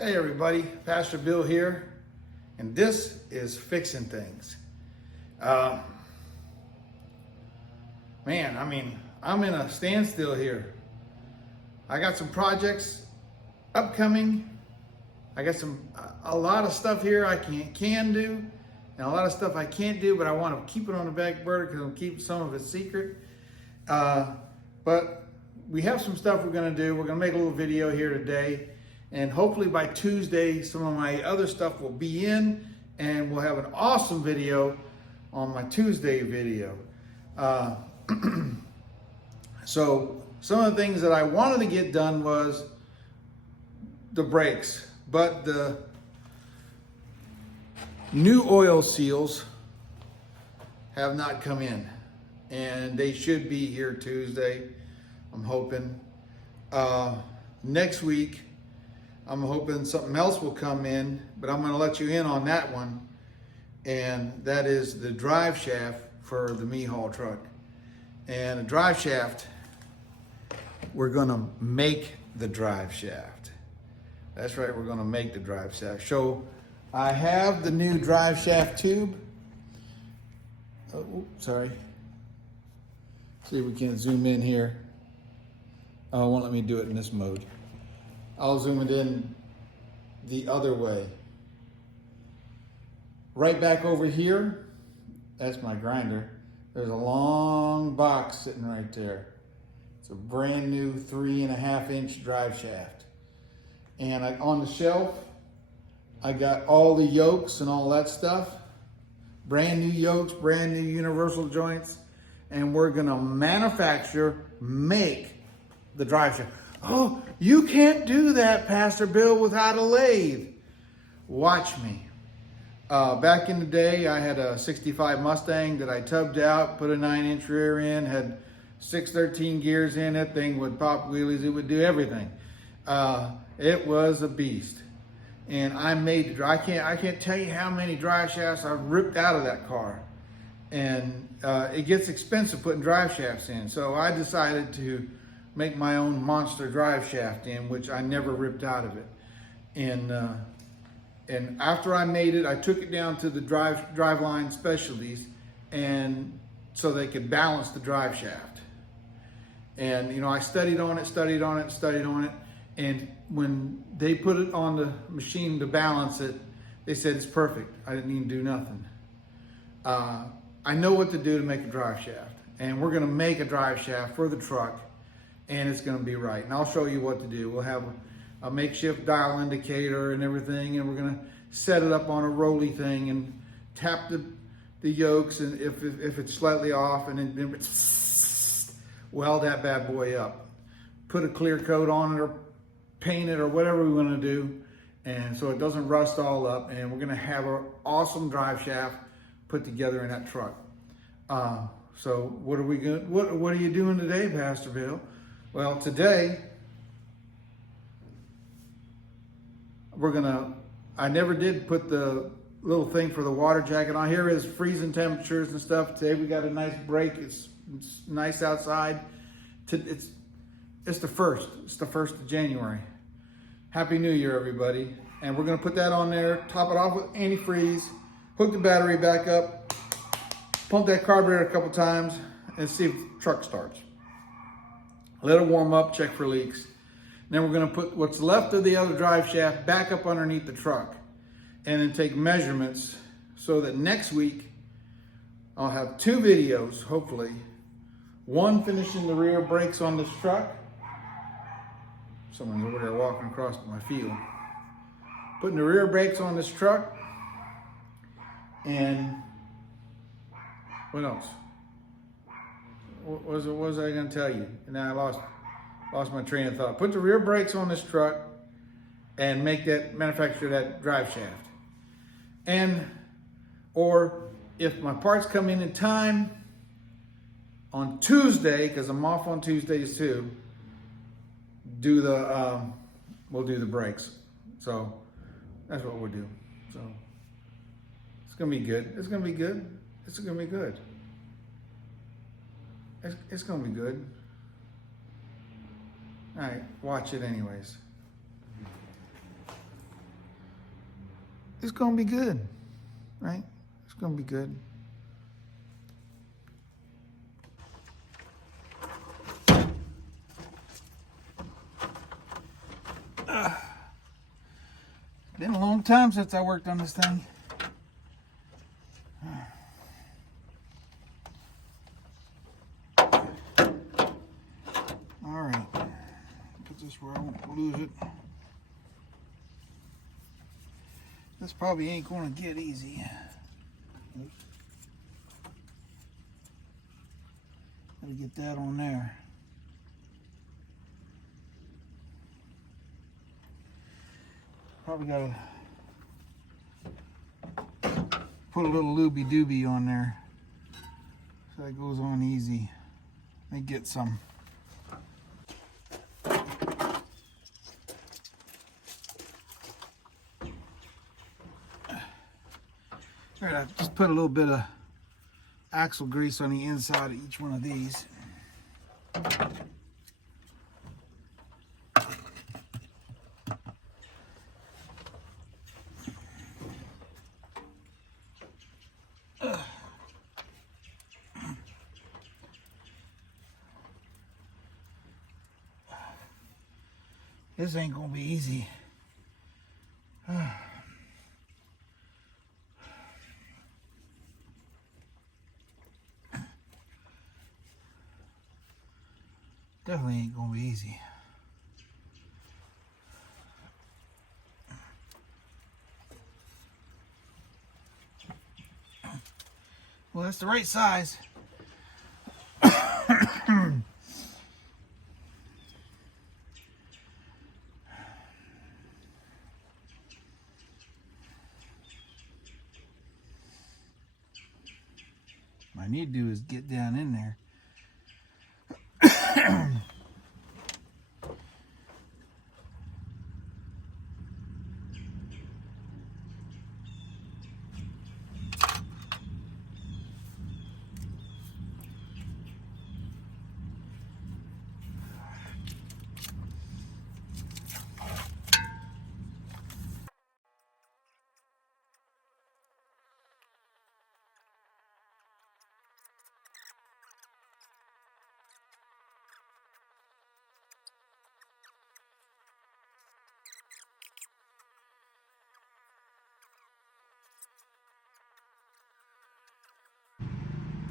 Hey everybody, Pastor Bill here, and this is Fixing Things. I'm in a standstill here. I got some projects upcoming. I got a lot of stuff here I can do, and a lot of stuff I can't do, but I want to keep it on the back burner because I'm keeping some of it secret. But we have some stuff we're going to do. We're going to make a little video here today. And hopefully by Tuesday, some of my other stuff will be in, and we'll have an awesome video on my Tuesday video. So some of the things that I wanted to get done was the brakes, but the new oil seals have not come in, and they should be here Tuesday, I'm hoping. Next week, I'm hoping something else will come in, but I'm going to let you in on that one. And that is the drive shaft for the me-haul truck. And the drive shaft, we're going to make the drive shaft. That's right, we're going to make the drive shaft. So I have the new drive shaft tube. Oh, sorry. See if we can zoom in here. Oh, it won't let me do it in this mode. I'll zoom it in the other way. Right back over here, that's my grinder. There's a long box sitting right there. It's a brand new 3.5-inch drive shaft. And on the shelf, I got all the yokes and all that stuff. Brand new yokes, brand new universal joints. And we're gonna make the drive shaft. Oh, you can't do that, Pastor Bill, without a lathe. Watch me. Back in the day, I had a 65 Mustang that I tubbed out, put a 9-inch rear in, had 613 gears in. That thing would pop wheelies. It would do everything. It was a beast. And I can't tell you how many drive shafts I've ripped out of that car. And it gets expensive putting drive shafts in. So I decided to make my own monster drive shaft in, which I never ripped out of it. And after I made it, I took it down to the driveline specialties, and so they could balance the drive shaft. And I studied on it, and when they put it on the machine to balance it, they said it's perfect. I didn't even do nothing. I know what to do to make a drive shaft, and we're gonna make a drive shaft for the truck, and it's going to be right. And I'll show you what to do. We'll have a makeshift dial indicator and everything, and we're going to set it up on a rolly thing and tap the yokes, and if it's slightly off, and then weld that bad boy up. Put a clear coat on it or paint it or whatever we want to do, and so it doesn't rust all up, and we're going to have an awesome drive shaft put together in that truck. So what are you doing today, Pastor Bill? Well, today, I never did put the little thing for the water jacket on. Here is freezing temperatures and stuff. Today we got a nice break. It's nice outside. It's the 1st. It's the 1st of January. Happy New Year, everybody. And we're gonna put that on there, top it off with antifreeze, hook the battery back up, pump that carburetor a couple times, and see if the truck starts. Let it warm up, check for leaks. Then we're gonna put what's left of the other drive shaft back up underneath the truck, and then take measurements so that next week I'll have 2 videos, hopefully. One finishing the rear brakes on this truck. Someone's over there walking across my field. Putting the rear brakes on this truck. And what else? What was I going to tell you? And now I lost my train of thought. Put the rear brakes on this truck and manufacture that drive shaft. Or if my parts come in time on Tuesday, because I'm off on Tuesdays too, we'll do the brakes. So that's what we'll do. So it's going to be good. It's going to be good. It's going to be good. It's going to be good. All right, watch it anyways. it's gonna be good, right? It's gonna be good. Been a long time since I worked on this thing. All right, put this where I won't lose it. This probably ain't gonna get easy. Oops. Gotta get that on there. Probably gotta put a little looby dooby on there so it goes on easy. Let me get some. All right, I just put a little bit of axle grease on the inside of each one of these. This ain't gonna be easy. Definitely ain't gonna be easy. Well, that's the right size. What I need to do is get down in there.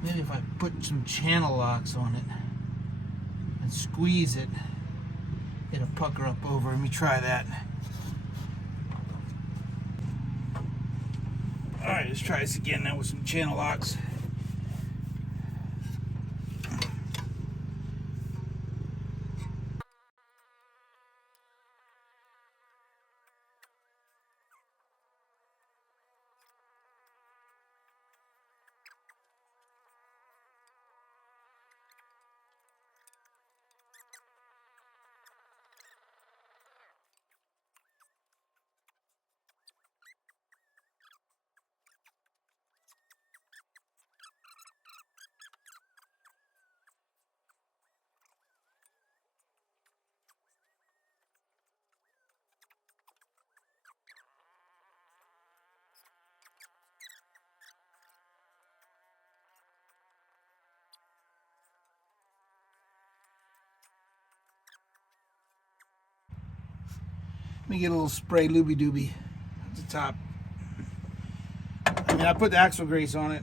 Maybe if I put some channel locks on it and squeeze it, it'll pucker up over. Let me try that. All right, let's try this again now with some channel locks. Let me get a little spray looby dooby at the top. I mean, I put the axle grease on it.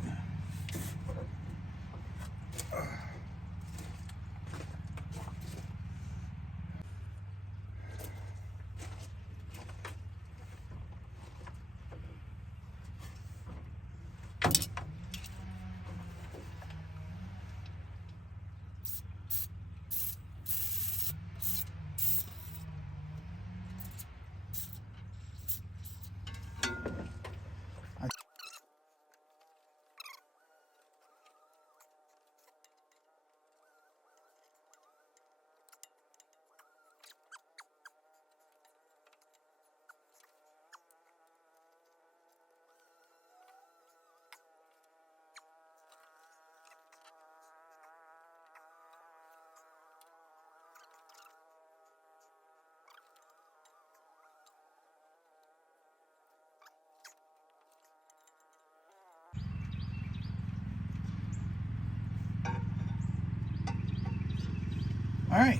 All right.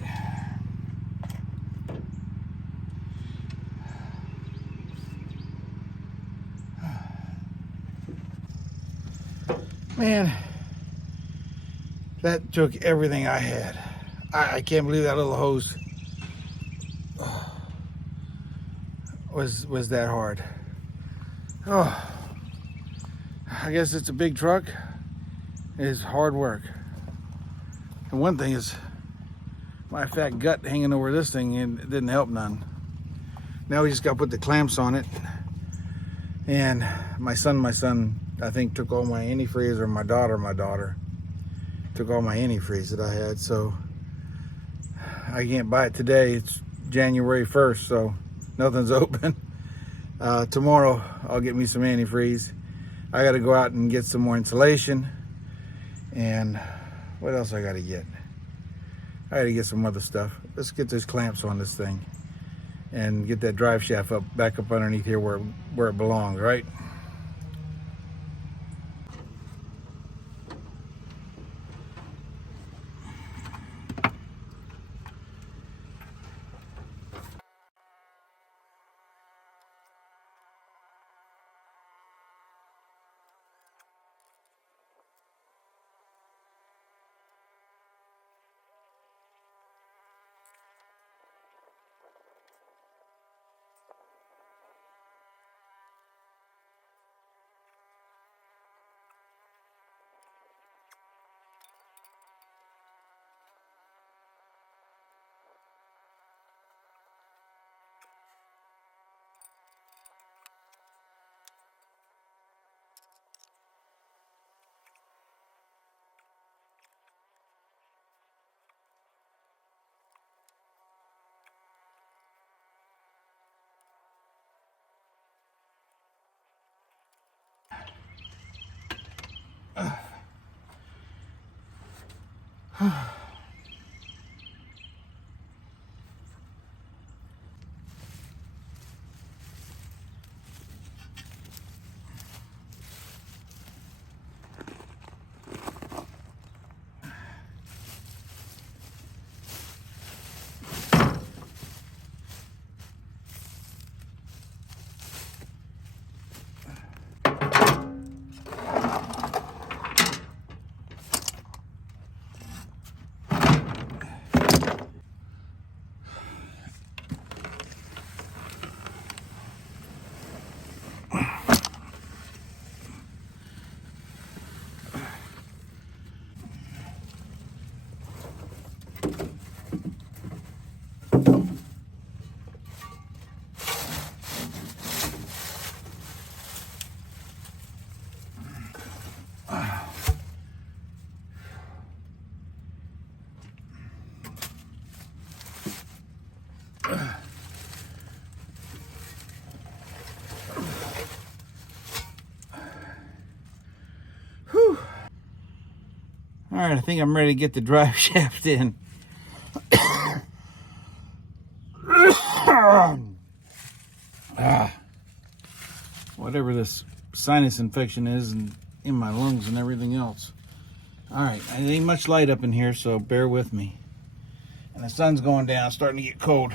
Man, that took everything I had. I can't believe that little hose was that hard. Oh, I guess it's a big truck. It's hard work. And one thing is, my fat gut hanging over this thing, and it didn't help none. Now we just got to put the clamps on it. And my son, I think took all my antifreeze, or my daughter took all my antifreeze that I had. So I can't buy it today. It's January 1st, so nothing's open. Tomorrow I'll get me some antifreeze. I got to go out and get some more insulation. And what else I got to get? I got to get some other stuff. Let's get those clamps on this thing and get that drive shaft back up underneath here where it belongs, right? Whew. All right, I think I'm ready to get the drive shaft in. Whatever this sinus infection is and in my lungs and everything else. All right, it ain't much light up in here, so bear with me. And the sun's going down, it's starting to get cold.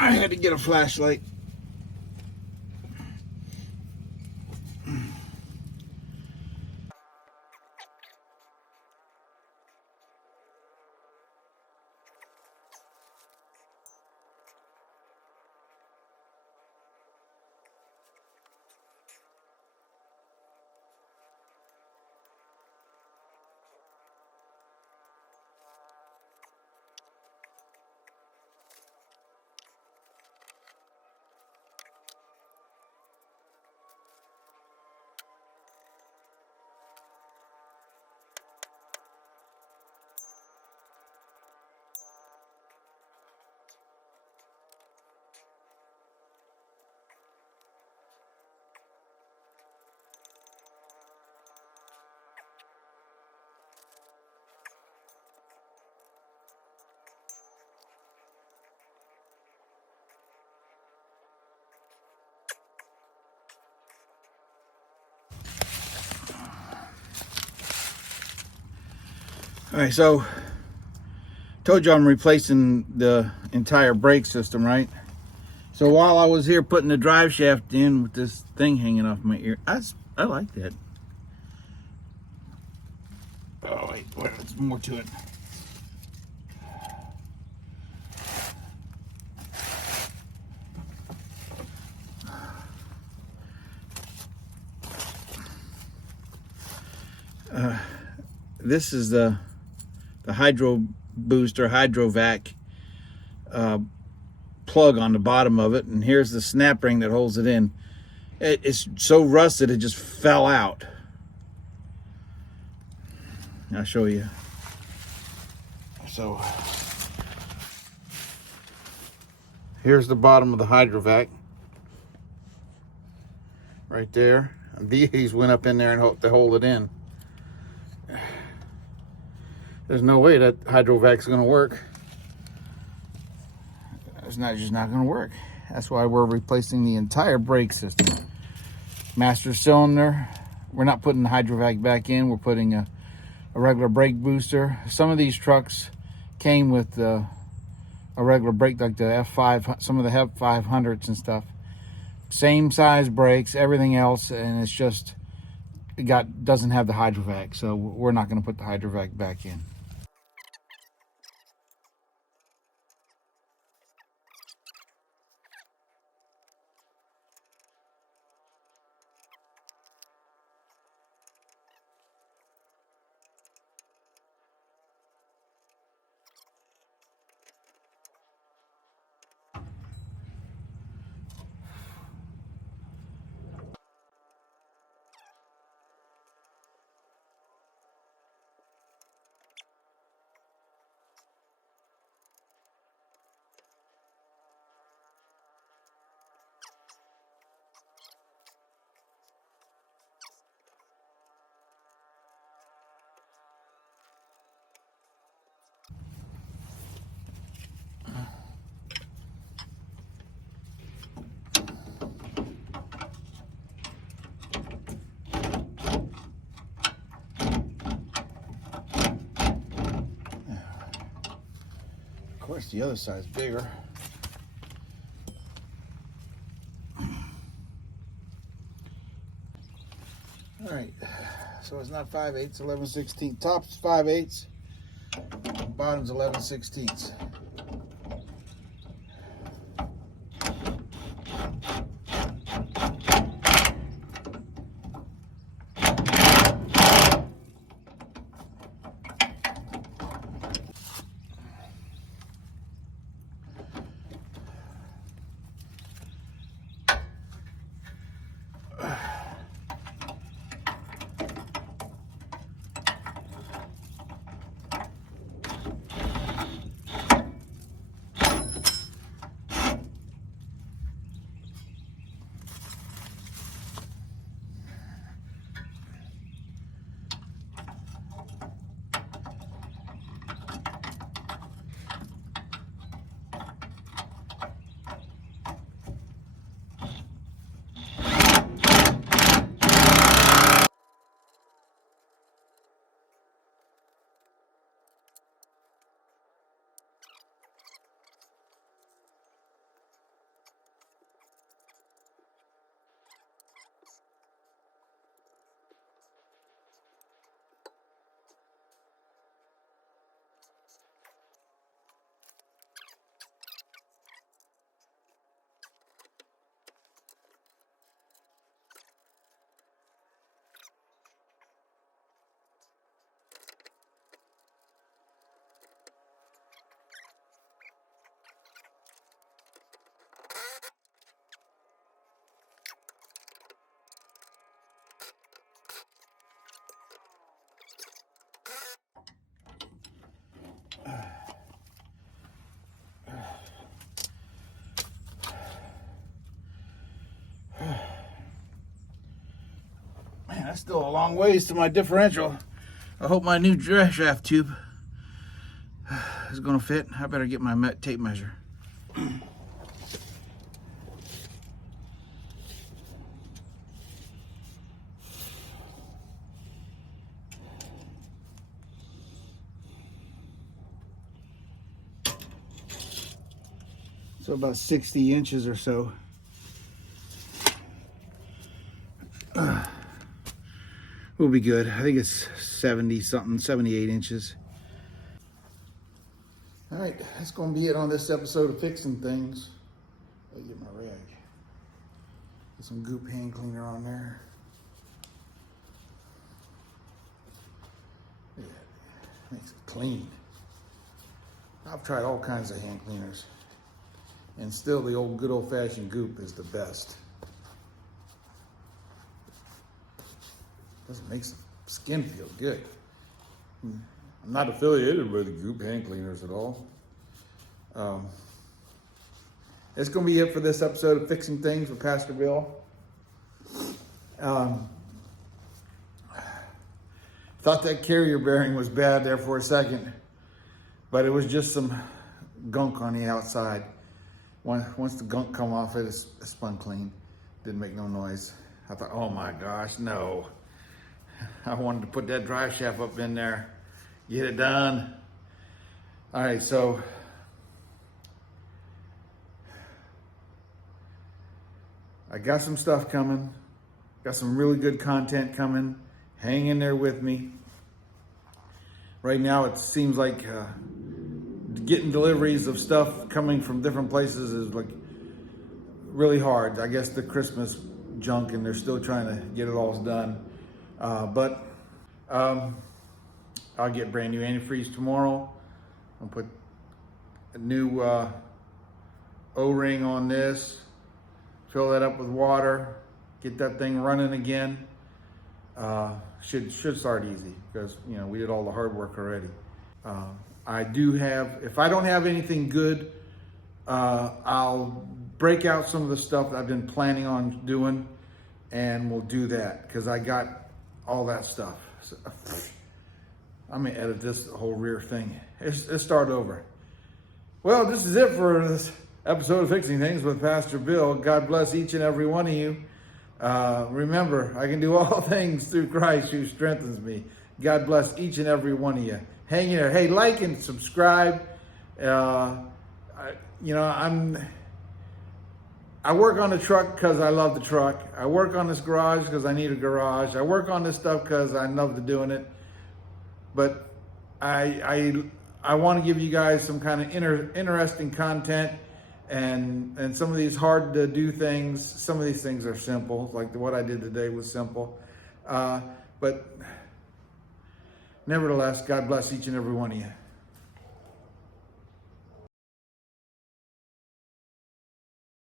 I had to get a flashlight. All right, so told you I'm replacing the entire brake system, right? So while I was here putting the drive shaft in with this thing hanging off my ear, I like that. Oh wait, there's more to it. This is the hydro booster, hydro vac plug on the bottom of it, and here's the snap ring that holds it in. It's so rusted it just fell out. I'll show you. So here's the bottom of the hydro vac right there. These went up in there and to hold it in. There's no way that hydro vac's going to work. It's just not going to work. That's why we're replacing the entire brake system. Master cylinder. We're not putting the hydro vac back in. We're putting a regular brake booster. Some of these trucks came with a regular brake, like the F5, some of the F500s and stuff. Same size brakes, everything else, and it's just doesn't have the hydro vac, so we're not going to put the hydro vac back in. Of course, the other side's bigger. All right, so it's not 5/8, 11/16. Top's 5/8, bottom's 11/16. Man, that's still a long ways to my differential. I hope my new drive shaft tube is going to fit. I better get my tape measure. So about 60 inches or so. Will be good. I think it's 70 something, 78 inches. All right, that's going to be it on this episode of Fixing Things. I'll get my rag. Get some goop hand cleaner on there. Yeah, makes it clean. I've tried all kinds of hand cleaners, and still the old good old-fashioned goop is the best. Doesn't make the skin feel good. I'm not affiliated with Goop hand cleaners at all. It's going to be it for this episode of Fixing Things with Pastor Bill. Thought that carrier bearing was bad there for a second, but it was just some gunk on the outside. Once the gunk come off it spun clean. Didn't make no noise. I thought, oh my gosh, no. I wanted to put that drive shaft up in there, get it done. All right, so I got some stuff coming, got some really good content coming. Hang in there with me. Right now it seems like getting deliveries of stuff coming from different places is like really hard. I guess the Christmas junk, and they're still trying to get it all done. But I'll get brand new antifreeze tomorrow. I'll put a new O-ring on this, fill that up with water, get that thing running again. Should start easy because, you know, we did all the hard work already. I do have, if I don't have anything good, I'll break out some of the stuff that I've been planning on doing, and we'll do that because I got all that stuff. So, I'm gonna edit this whole rear thing. Let's start over. Well, this is it for this episode of Fixing Things with Pastor Bill. God bless each and every one of you. Remember, I can do all things through Christ who strengthens me. God bless each and every one of you. Hang in there. Hey, like and subscribe. I work on the truck because I love the truck. I work on this garage because I need a garage. I work on this stuff because I love doing it. But I want to give you guys some kind of interesting content, and some of these hard to do things. Some of these things are simple, like what I did today was simple. But nevertheless, God bless each and every one of you.